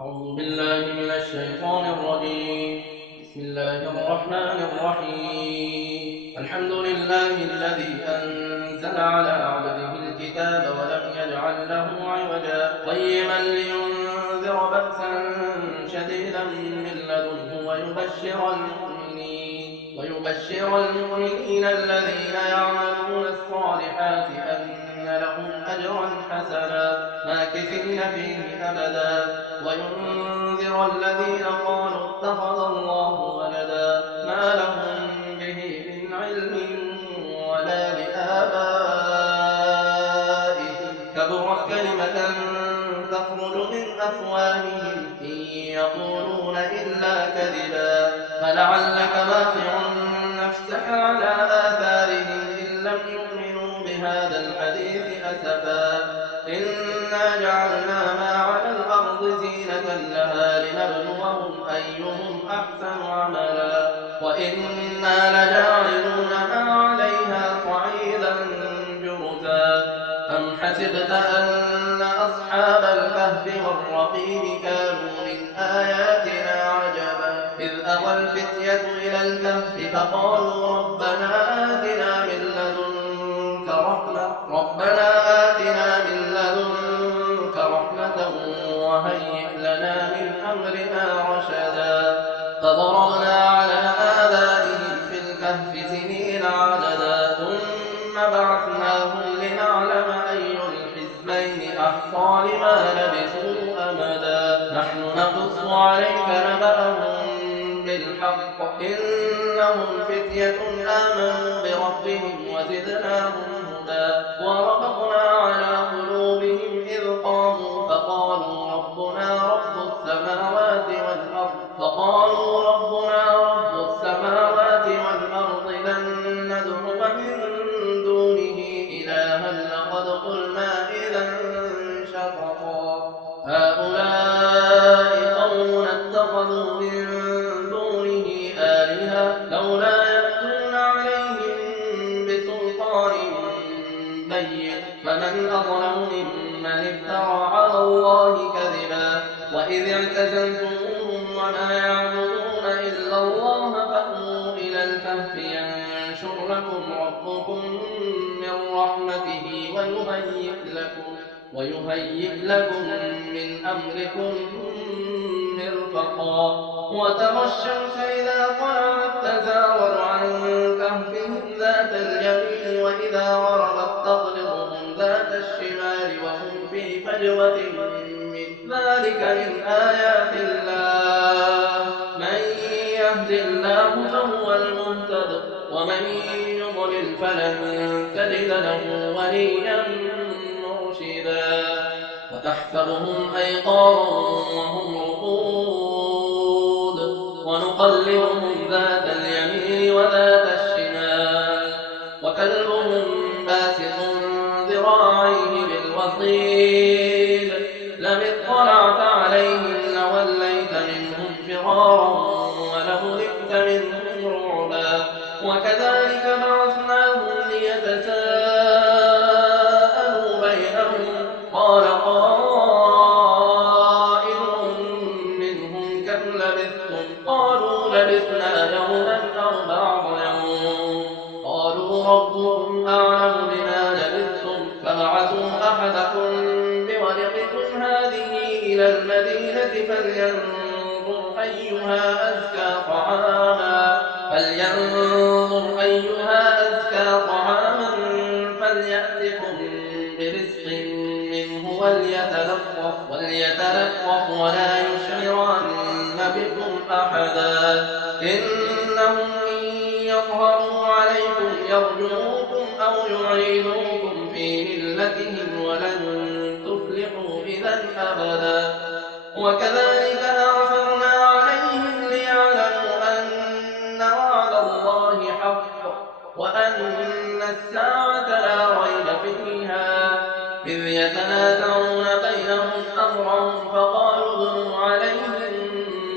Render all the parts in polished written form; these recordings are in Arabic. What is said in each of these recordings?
أعوذ بالله من الشيطان الرجيم. بسم الله الرحمن الرحيم. الحمد لله الذي أنزل على عبده الكتاب ولم يجعل له عوجا قيما لينذر بأسا شديدا من لدنه ويبشر المؤمنين الذين يعملون الصالحات أن لهم أجرا حسنا ماكثين فيه أبدا وينذر الذين قالوا اتخذ الله ولدا ما لهم به من علم ولا لآبائهم كبرت كلمة تخرج من أفواههم إن يقولون إلا كذبا فلعلك باخع نفسك على آثارهم إن لم يؤمنوا بهذا الحديث أسفا إنا جعلنا ما على الأرض زينة لها لنبلوهم أيهم أحسن عملا وإنا لجاعلون ما عليها صعيدا جرزا أم حسبت أن أصحاب الكهف والرقيم كانوا من آياتنا عجبا إذ أوى الفتية إلى الكهف فقالوا ربنا آتنا من لدنك رحمة وهيئ لنا من أمرنا رشدا فضربنا على آذانهم في الكهف سنين عددا ثم بعثناهم لنعلم أي الحزبين أحصى لما لبثوا أمدا نحن نقص عليك نبأهم بالحق إنهم فتية آمنوا بربهم وزدناهم هدى وربطنا على قلوبهم إذ قاموا فقالوا ربنا رب السماوات والأرض لن ندعو من دونه إلها لقد قلنا إذا شططا هؤلاء قوم اتخذوا من دونه آلهة لولا يأتون عليهم بسلطان بين فمن أظلم ممن افترى على الله كذبا وإذ اعتزلتموهم وما يعبدون إلا الله فأووا إلى الكهف ينشر لكم ربكم من رحمته ويهيئ لكم من أمركم مرفقا وترى الشمس إذا طلعت تزاور عن كهفهم ذات اليمين وإذا غربت تغرضهم ذات الشمال وهم في فجوة من ذلك من آيات الله من يهد الله فهو المهتد ومن يضلل فلن تجد له وليا مرشدا وتحسبهم أيقاظا وهم رقود ونقلبهم ذات اليمين وذات الشمال وكلبهم باسط ذراعيه بالوصيد لم اطلعت عليهم لوليت منهم فرارا ولملئت منهم رعبا وكذلك بعثناهم ليتساءلوا بينهم قال قائل منهم كم لبثتم قالوا لبثنا يوما أو بعض يوم قالوا ربكم أعلم بما لبثتم فبعثوا أحدكم بورقكم هذه إلى المدينة فلينظر أيها أزكى طعاما فليأتكم برزق منه وليتلطف ولا يشعرن بكم أحدا إنهم إن يظهروا عليكم يرجموكم أو يعيدوكم في ملتهم ولن تفلحوا إذا أبدا وكذلك أعثرنا عليهم ليعلموا أن وعد الله حق وأن الساعة لا ريب فيها إذ يتنازعون بينهم أمرهم فقالوا ابنوا عليهم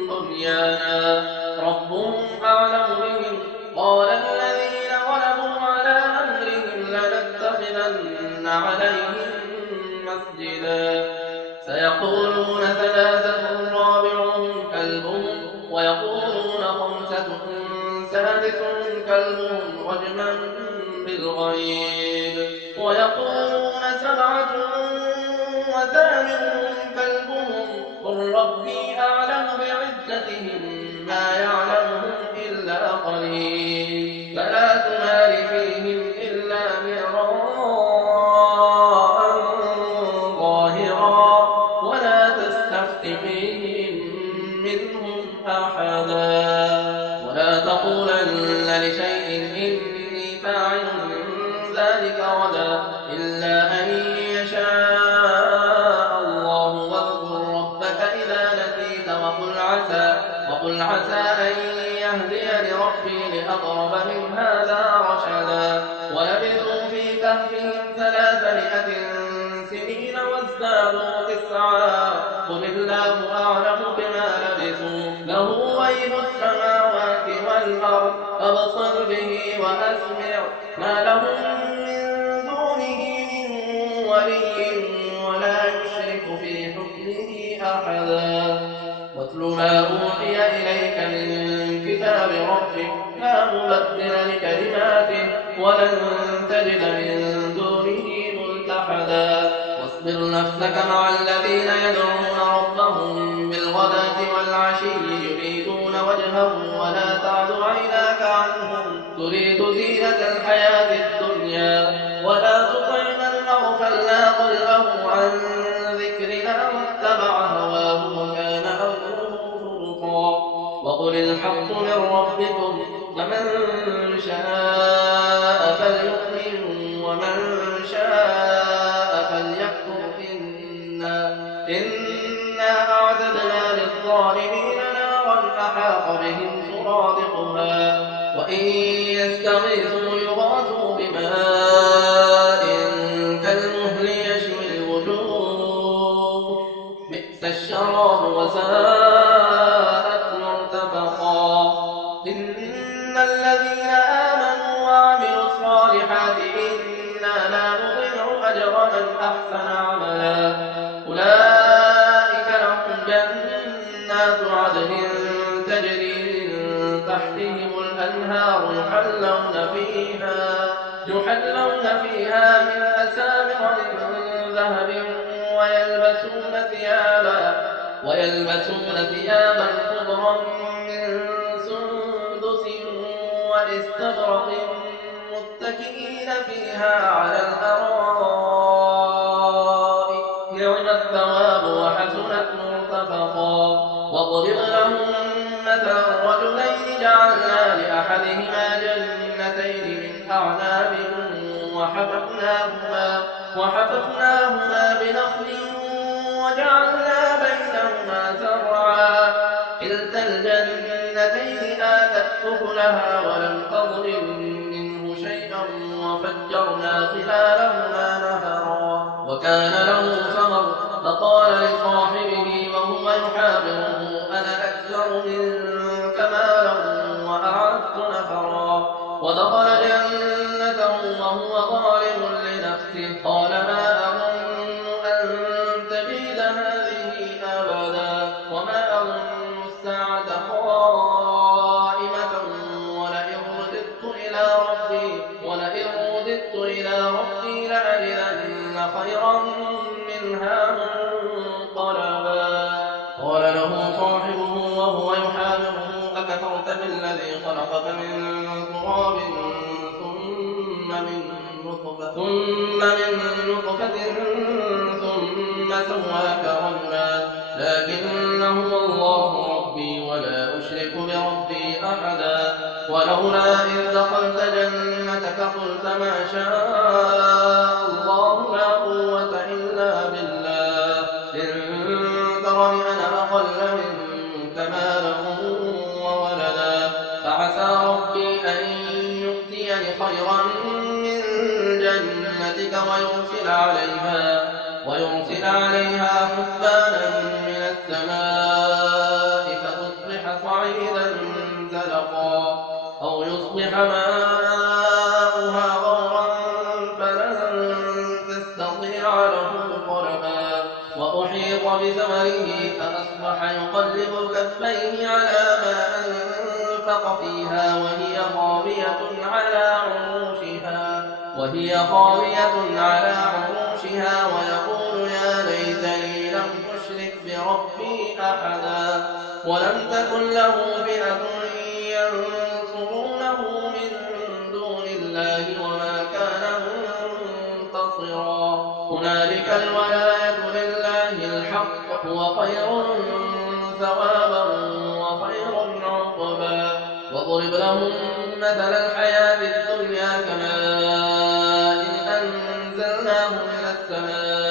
بنيانا ربهم أعلم بهم قال الذين غلبوا على أمرهم لنتخذن عليهم مسجدا سيقولون ثلاثة ربي أعلم بعدتهم ما يعلمهم إلا قليل فلا تمار فيهم إلا مراء ظاهرا ولا تستفت فيهم منهم أحدا ولا تقولن لشيء إني فاعل ذلك غدا إلا أن يشاء الله واذكر ربك إذا نسيت وقل عسى أن يهديني ربي لأقرب من هذا رشدا ولبثوا في كهفهم 300 سنين وازدادوا 9 قل الله أعلم بما لبثوا له غيب السماوات والأرض أبصر به وأسمع ما لهم من دونه من ولي ولا يشرك في حكمه أحدا واتل ما أوحي إليك من كتاب ربك لا مبدل لكلماته ولن تجد من دونه ملتحدا واصبر نفسك مع الذين يدعون ربهم بالغداة والعشي يريدون وجهه ولا تعد عيناك عنهم تريد زينة الحياة الدنيا ولا تطع من أغفلنا قلبه عن ذكرنا واتبع هواه وكان أمره فرطا وقل الحق من ربكم فمن شاء فليؤمن ومن شاء فليكفر إنا أعتدنا للظالمين نارا أحاط بهم سرادقها وإن يستغيثوا يغاثوا بماء كالمهل يشوي الوجوه بئس الشراب وساءت مرتفقا إن الذين آمنوا وعملوا الصالحات إنا لا نضيع أجر من أحسن عملا أولئك لهم جنات عدن تجري من تحتهم الأنهار يحلون فيها من أساور من ذهب ويلبسون ثيابا خضرا من سندس واستبرق متكئين فيها على الأرائك نعم الثواب وحسنت مرتفقا واضرب لهم مثلا رجلين جعلنا لأحدهما جنتين من أعناب وحففناهما بنخل وجعلنا بينهما زرعا كلتا الجنتين آتت أكلها ولم تظلم منه شيئا وفجرنا خلالهما نهرا وكان له ثمر فقال لصاحبه وهو يحاوره أنا أكثر منك مالا وأعز نفرا ودخل جنته وهو ظالم لنفسه قال ما أظن أن تبيد هذه أبدا وما أظن الساعة قائمة ولئن رددت إلى ربي لأجدن خيرا منها منقلبا قال له صاحبه وهو يحاوره أكفرت بالذي خلقك من تراب ثم من نطفة ثم سواك رجلا لكن هو الله ربي ولا أشرك بربي أحدا ولولا إذ دخلت جنتك قلت ما شاء الله لا قوة إلا بالله إن ترني أنا أقل منك مالا وولدا فعسى ربي أن يؤتيني خيرا من جنتك ويرسل عليها حسبانا من السماء فتصبح صعيدا زلقا أو يصبح ماؤها غورا فلن تستطيع له طلبا وأحيط بثمره فأصبح يقلب كفيه على ما أنفق فيها وهي خاوية على عروشها ويقول يا ليتني لم أشرك بربي أحدا ولم تكن له فئة ينصرونه من دون الله وما كان منتصرا هنالك الولاية لله الحق هو خير ثوابا وخير عقبا واضرب لهم مثل الحياة الدنيا كماء أنزلناه من السماء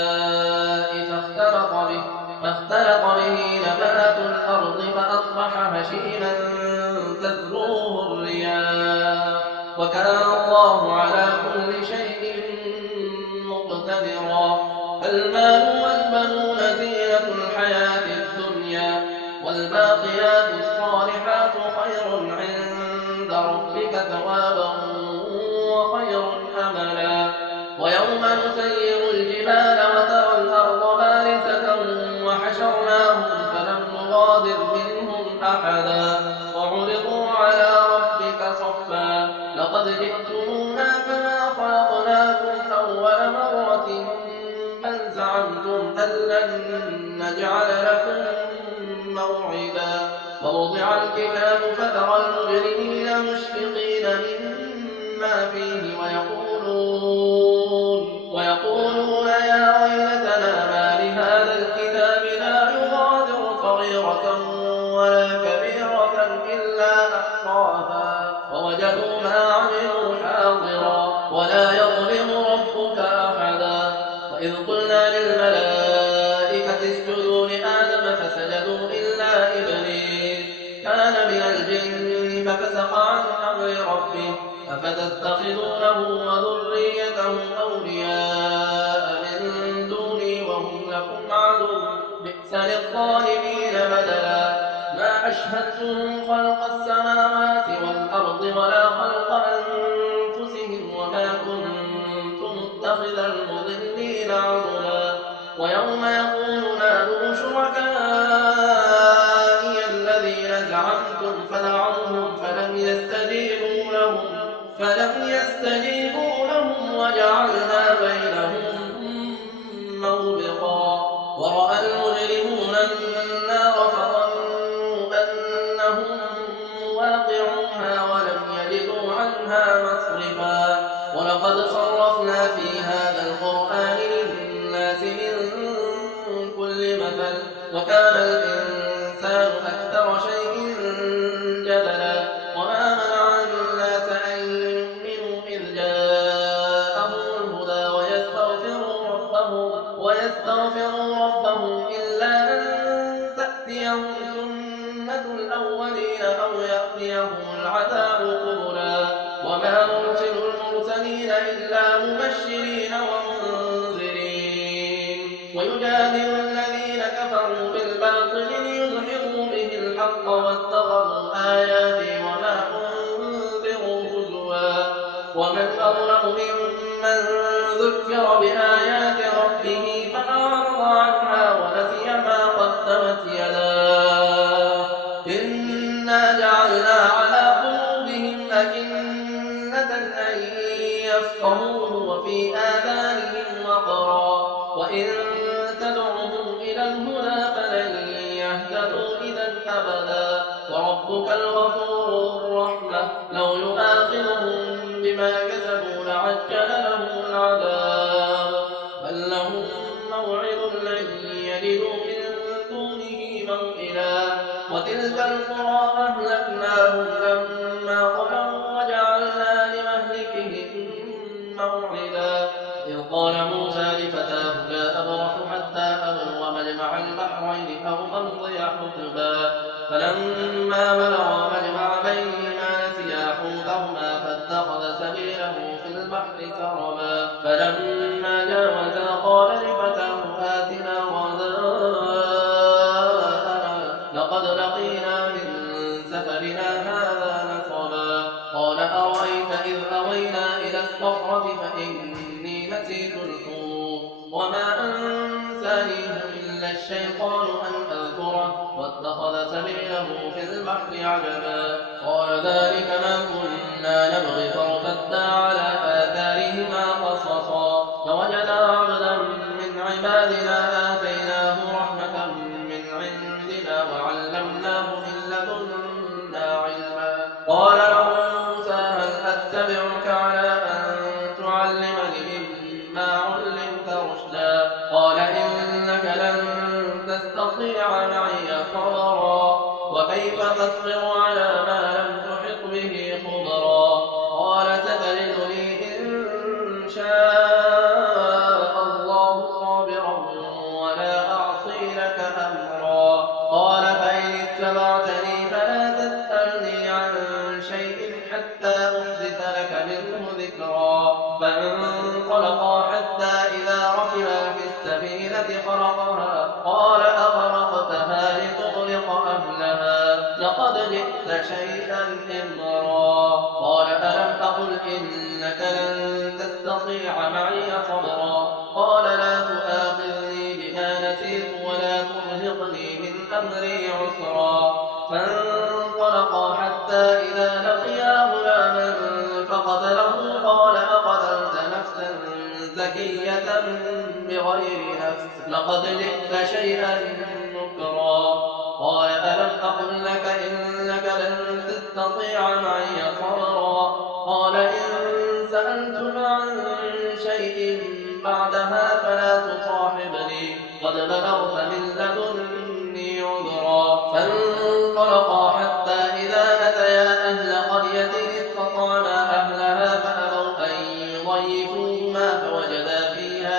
فاختلط به نبات الأرض فأصبح هشيما تذروه الرياح وكان الله على كل شيء مقتدرا المال والبنون زينة الحياة الدنيا والباقيات الصالحات خير عند ربك ثوابا وخير أملا ويوم نسير الجبال وترى الأرض بارزة وحشرناهم فلم نغادر منهم أحدا وعرضوا على ربك صفا لقد جئتمونا كما خلقناكم أول مرة بل زعمتم أن لن نجعل لكم موعدا ووضع الكتاب فترى المجرمين مشفقين مما فيه ويقولون يا ويلتنا ما لهذا الكتاب لا يغادر صغيرة ولا كبيرة إلا أحصاها ووجدوا ما عملوا حاضرا ولا يظلم ربك أحدا وإذ قلنا للملائكة اسجدوا لآدم فسجدوا إلا إبليس كان من الجن ففسق عن أمر ربه أفتتخذونه وذريته أولياء من دوني وهم لكم عدو بئس للظالمين بدلا ما أشهدتهم خلق السماوات والأرض ولا خلق أنفسهم وما كنت متخذ المضلين عضلا ويوم يقول نادوا شركائي الذين زعمتم فدعوهم فلم يستجيبوا لهم وجعلنا بينهم موبقا ورأى المجرمون النار فظنوا أنهم واقعوها ولم يجدوا عنها مصرفا ولقد صرفنا في هذا القرآن للناس من كل مثل وكان الإنسان أكثر شيء جدلا وما منع الناس أن يؤمنوا إذ جاءهم الهدى ويستغفروا ربهم إلا أن تأتيهم سنة الأولين أو يأتيهم العذاب قبلا وما نرسل المرسلين إلا مبشرين ومنذرين ويجادل الذين كفروا بالباطل ليدحضوا به الحق واتخذوا آياتي وما أنذروا هزوا ومن أظلم ممن ذكر بآيات ربه فأعرض عنها ونسي ما قدمت يداه إنا جعلنا على قلوبهم أكنة أن يفقهوه وفي آذانهم وقرا وإن تدعوهم إلى الهدى فلن يهتدوا إذا أبدا وربك الغفور الرحمة لو يؤاخذهم بما كسبوا لعجل لهم العذاب بل لهم موعد لن يجدوا من دونه موئلا وتلك القرى أهلكناهم لما ظلموا وجعلنا لمهلكهم موعدا إذ قال موسى لفتاه لا أبرح حتى أبلغ مجمع البحرين أو أمضي حقبا فلما بلغا مجمع بينهما نسيا حوتهما فاتخذ سبيله في البحر سربا فلما جاوزا قال لفتاه آتنا غداءنا لقد لقينا من سفرنا هذا نصبا قال أرأيت إذ أوينا إلى الصخرة فإني نسيت الحوت وما أنسانيه إلا الشيطان أن أذكره واتخذ سبيله في البحر عجبا قال ذلك ما كنا نبغي فارتدا على آثارهما قصصا فوجدا عبدا من عبادنا آتيناه رحمة من عندنا عندنا وعلمناه من لدنا علما. قال له موسى هل أتبعك على أن تعلمني مما علمت رشدا؟ قال إنك لن تستطيع معي صبرا وكيف تصبر على ما لم تحط به خبرا؟ قال ستجدني إن شاء الله صابرا ولا أعصي لك أمرا. قال فإن اتبعتني فلا تسألني عن شيء حتى أحدث لك منه ذكرا. فانطلقا حتى إذا ركبا في السفينة خرقها قال أغرقتها لتغرق أهلها لقد جئت شيئا إمرا. قال ألم أقل إنك لن تستطيع معي صبرا؟ قال لا تؤاخذني بما نسيت ولا ترهقني من أمري عسرا. فانطلقا حتى إذا لقيا غلاما فقتله قال أقتلت نفسا زكية بغير نفس لقد جئت شيئا نكرا. قال ألم أقل لك إنك لن تستطيع معي صبرا؟ قال إن سألتك عن شيء بعدها فلا تصاحبني قد بلغت من لدني عذرا. فانطلقا حتى إذا أتيا أهل قرية استطعما أهلها فأبوا أن يضيفوهما فوجدا فيها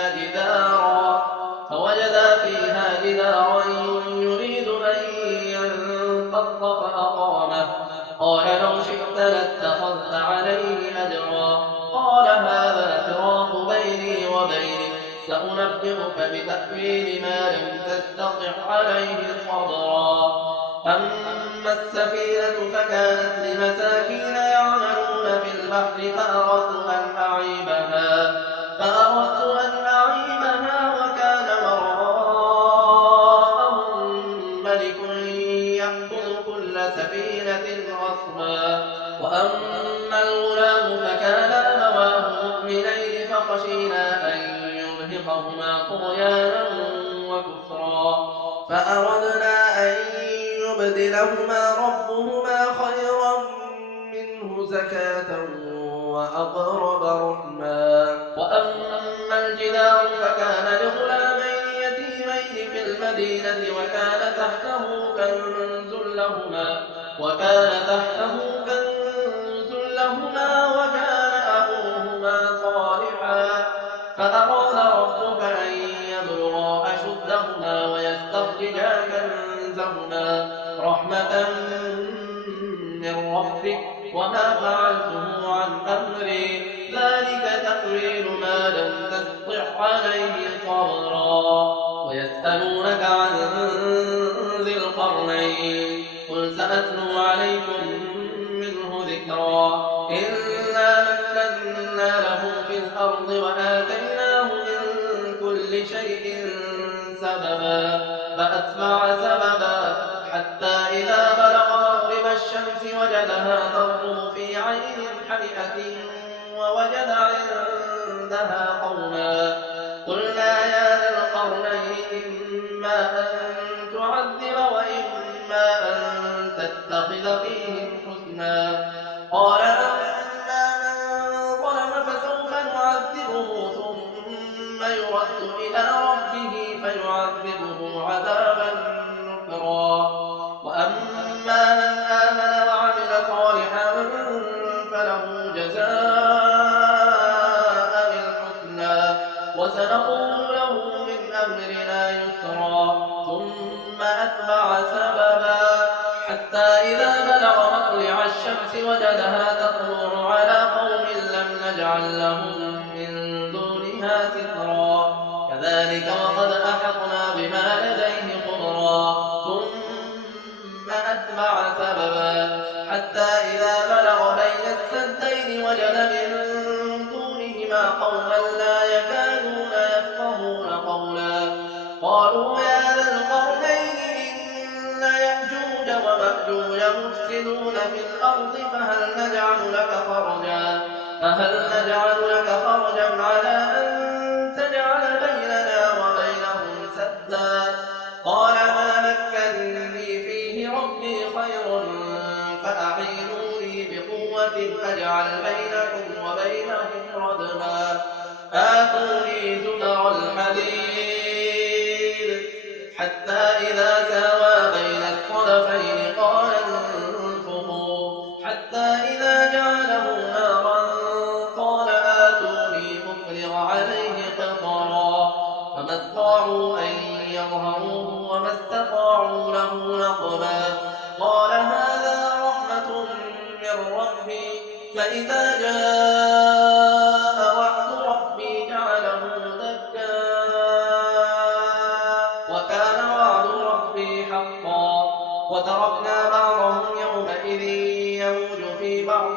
جدارا يريد أن ينقض فأقامه. قال لو شئت لاتخذت عليه أجرا. قال هذا فراق بيني وبينك سأنبئك بتأويل ما لم تستطع عليه صبرا. أما السفينة فكانت لمساكين يعملون في البحر فأردت أن أعيبها وكان وراءهم ملك يأخذ كل سفينة غصبا. وأما الغلام فكان أبواه مؤمنين فخشينا أن يرهقهما طغيانا وكفرا فأردنا أن يبدلهما ربهما خيرا منه زكاة وأقرب رحما. وأما الجدار فكان لغلامين يتيمين في المدينة وكان تحته كنز لهما وكان أبوهما صالحا فأراد ربك أن يبلغا أشدهما ويستخرجا كنزهما رحمة من ربك وما فعلته عن أمري ذلك تأويل ما لم تسطع عليه صبرا. ويسألونك عن ذي القرنين قل سأتلو عليكم منه ذكرا. إنا مكنا له في الأرض وآتيناه من كل شيء سببا فأتبع سببا حتى إذا بلغ مغرب الشمس وجدها تغرب في عين حمئة ووجد عندها قوما. قلنا يا ذا القرنين إما أن تعذب وإما أن تتخذ فيهم حسنا. قال أما من ظلم فسوف نعذبه ثم يرد إلى ربه فيعذبه عذابا نكرا. وأما من آمن وعمل صالحا فله جزاء الحسنى وسنقول له من أمرنا يسرا. ثم أتبع سببا حتى إذا بلغ مطلع الشمس وجدها تطلع على قوم لم نجعل لهم من دونها سترا. كذلك وقد أحطنا بما لديه خبرا. ثم أتبع سببا حتى إذا بلغ بين السدين وجد من دونهما قوما لا يكادون يفقهون قولا. قالوا يا ذا القرنين إن يأجوج ومأجوج مفسدون في الأرض فهل نجعل لك خرجا على أن تجعل بيننا وبينهم سدا؟ قال ما مكنا ربي خير فأعينوني بقوة أجعل بينكم وبينهم ردما آتوني زبر الحديد حتى إذا ساوى بين الصدفين قال انفخوا حتى إذا جعله نارا قال آتوني أفرغ عليه قطرا فما استطاعوا أن يظهروه وما استطاعوا له نقبا قال هذا رحمة من ربي فإذا جاء وعد ربي جعله دكا وكان وعد ربي حقا وتركنا بعضهم يومئذ يموج في بعض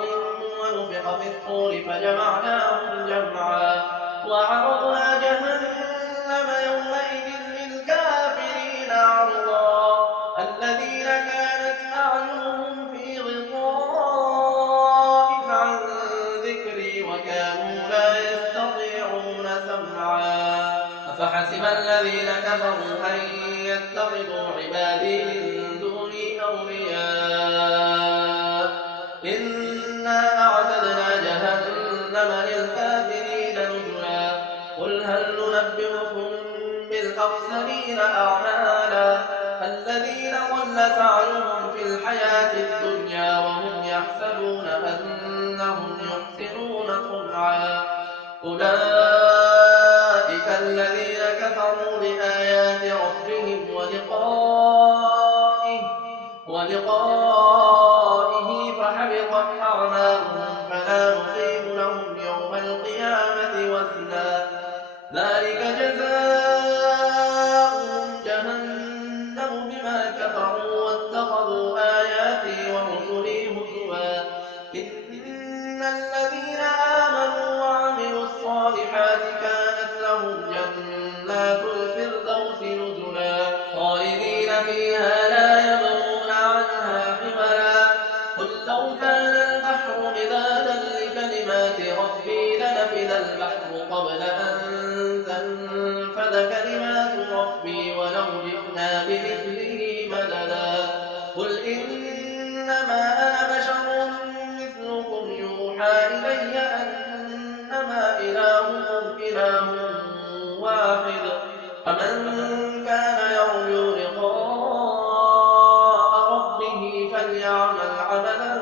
ونفخ في الصور فجمعناهم جمعا وعرضنا جهنم يومئذ للكافرين عرضا الذين كانت أعينهم في غطاء عن ذكري وكانوا لا يستطيعون سمعا أفحسب الذين كفروا أن يتخذوا عبادي من دوني أولياء إنا أعتدنا جهنم للكافرين نزلا قل هل ننبئكم بالأخسرين أعمالا الذين ضل سعيهم في الحياة الدنيا وهم يحسبون أنهم يحسنون صنعا أولئك الذين كفروا بآيات ربهم ولقائه فحبطت أعمالهم فلا نقيم لهم يوم القيامة وزنا ذلك جزاؤهم جهنم بما كفروا واتخذوا آياتي ورسلي هزوا إن الذين آمنوا وعملوا الصالحات كانت لهم جنات الفردوس نزلا خالدين فيها لا يبغون عنها حولا قل لو كان البحر مدادا لكلمات ربي لنفد البحر قبل أن تنفذ كلمات ربي ولو جئنا بمثله مددا قل إنما أنا بشر مثلكم يوحى إلي أنما إلهكم إله واحد فمن كان يرجو لقاء ربه فليعمل عملا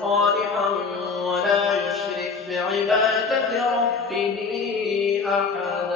صالحا ولا يشرك بعبادة ربه أحدا.